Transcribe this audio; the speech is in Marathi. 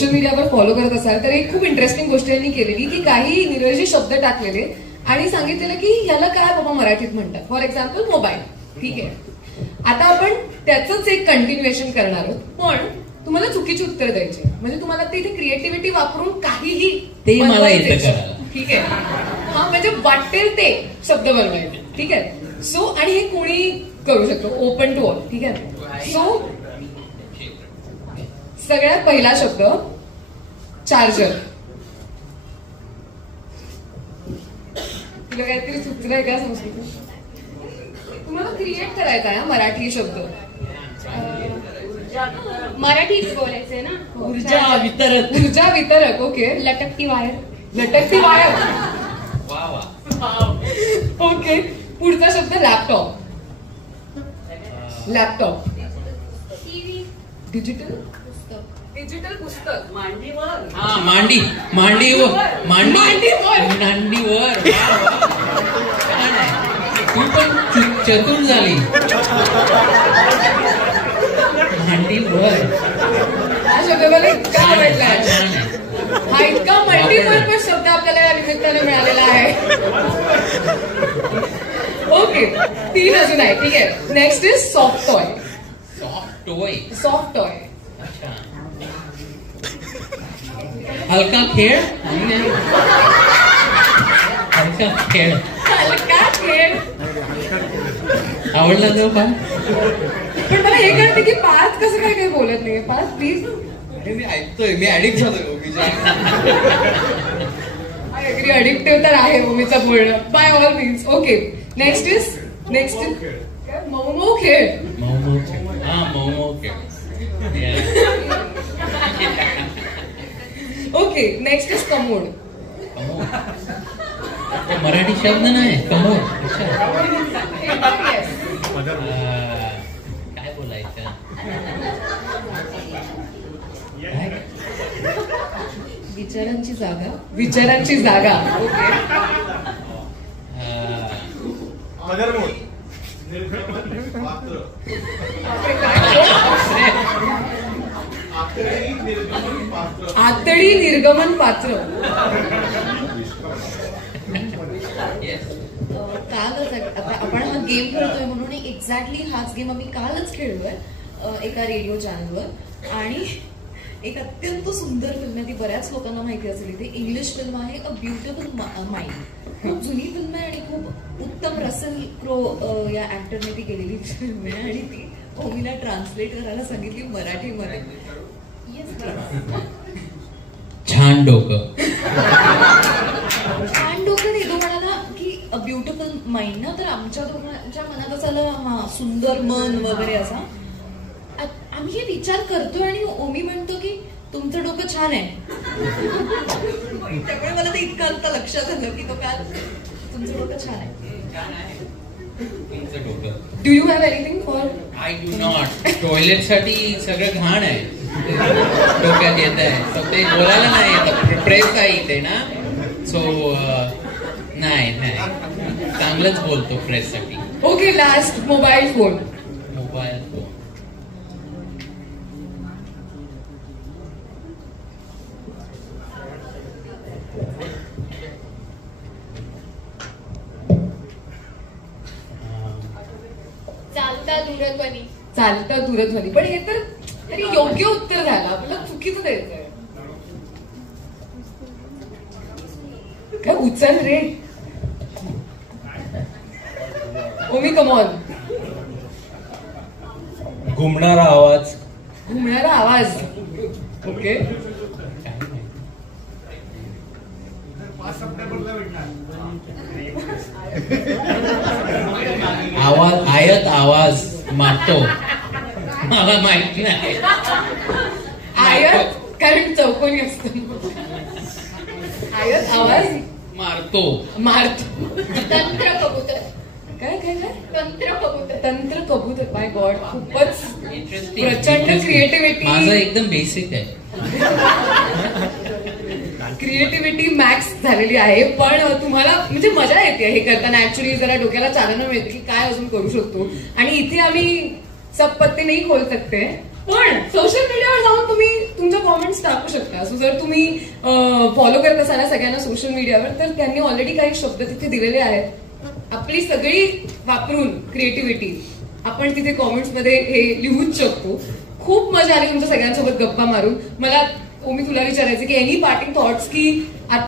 सोशल मीडियावर फॉलो करत असाल तर एक खूप इंटरेस्टिंग गोष्ट यांनी केलेली की काही इंग्रजी शब्द टाकलेले आणि सांगितलेलं की याला काय बाबा मराठीत म्हणतात. For example mobile. ठीक आहे, आता आपण त्याचंच एक कंटिन्युएशन करणार आहोत, पण तुम्हाला चुकीची उत्तर द्यायची. म्हणजे तुम्हाला ते इथे क्रिएटिव्हिटी वापरून काहीही ते मला येतं करायला. ठीक आहे, हा म्हणजे वाटेल ते शब्द बनवायचे. ठीक आहे, सो आणि हे कोणी करू शकतो, ओपन टू ऑल. ठीक आहे, सो सगळ्यात पहिला शब्द चार्जर. तुला काहीतरी सुचलंय का संस्कृत? तुम्हाला क्रिएट करायचा आहे मराठी शब्द. मराठीत बोलायचंय ना. ऊर्जा वितरक. ऊर्जा वितरक. ओके. लटकती वायर. लटकती वायर. वा वा. ओके, पुढचा शब्द लॅपटॉप. लॅपटॉप. टीव्ही. डिजिटल पुस्तक. डिजिटल पुस्तक. हा मांडी. मांडीवर. मांडीवर. मांडीवर. तू पण चतुर झाली. मांडीवर हा शब्द मला इतका आवडलाय. हा इतका मल्टीपर्पज शब्द आपल्याला या निमित्ताने मिळालेला आहे. ओके, 3 अजून आहे. ठीक आहे, next is soft toy. Soft toy. Soft toy. अच्छा. हलका खेळ. हलका खेळ. हलका खेळ. आवडला तो का? पण मला हे कळते की पाच कसं काय काही बोलत नाही. पाच प्लीज. मी ऐकतोय, मी ऍडिक्ट झालोय ओमीच्या. आय अग्री, अडिक्टिव्ह तर आहे ओमीचं बोलणं by all means. Okay, next is मऊ खेळ. मऊ हा मऊ खेळ. Okay, next is commode. Marathi शब्द नाही कमोड. काय बोलायचं? विचारांची जागा. विचारांची जागा. आतडी निर्गमन पात्र. कालच आता आपण हा गेम खेळतोय म्हणून एक्झॅक्टली हाच गेम आम्ही कालच खेळलोय एका रेडिओ चॅनलवर. आणि एक अत्यंत सुंदर फिल्म आहे, ती बऱ्याच लोकांना माहिती असेल. ती इंग्लिश फिल्म आहे, अ ब्युटिफुल माइंड. खूप जुनी फिल्म आहे आणि खूप उत्तम रसल क्रो या ऍक्टरने ती केलेली फिल्म आहे. आणि ती ओमीला ट्रान्सलेट करायला सांगितली मराठीमध्ये. छान डोकं. छान डोकं नाही, तो म्हणाला की अ ब्युटिफुल माइंड ना. तर आमच्या दोघांच्या मनात असं हा सुंदर मन वगैरे असा. आम्ही हे विचार करतोय आणि ओमी म्हणतो की तुमचं डोकं छान आहे. त्यामुळे मला ते इतकं अर्थ लक्षात आलं की तो काल तुमचं डोकं छान आहे. Do you have anything for? I do not. Toilet साठी सगळं घाण आहे डोक्यात येत आहे. फक्त बोलायला नाही येत. प्रेस आहे इथे ना, सो नाही चांगलंच बोलतो प्रेस साठी. Okay, last mobile phone. Mobile phone. चालता दूरध्वनी. चालता दूरध्वनी. पण हे तर तरी योग्य उत्तर झालं, आपल्याला चुकीचं द्यायचंय. काय उचल रे ओमी, कमॉन. घुमणारा आवाज. घुमणारा आवाज. ओके, आवाज. आयत आवाज मारतो. मला माहिती नाही. आयत कारण चौकोनी असतो. आयत आवाज मारतो. तंत्र कबूतर. काय काय काय तंत्र कबूतर. तंत्र कबूतर. बाय गॉड, खूपच इंटरेस्टिंग. प्रचंड क्रिएटिव्हिटी. माझं एकदम बेसिक आहे. क्रिएटिव्हिटी मॅक्स झालेली आहे. पण तुम्हाला म्हणजे मजा येते हे करताना. ऍक्च्युली जरा डोक्याला चालना मिळते की काय अजून करू शकतो. आणि इथे आम्ही सब पत्ते नाही खोल सकते, पण सोशल मीडियावर जाऊन तुम्ही तुमच्या कॉमेंट्स टाकू शकता. सो जर तुम्ही फॉलो करत असाल सगळ्यांना सोशल मीडियावर, तर त्यांनी ऑलरेडी काही शब्द तिथे दिलेले आहेत. आपली सगळी वापरून क्रिएटिव्हिटी आपण तिथे कॉमेंट्स मध्ये हे लिहूच शकतो. खूप मजा आली तुमच्या सगळ्यांसोबत गप्पा मारून. मला मी तुला विचारायचं की एनी पार्टिंग थॉट्स की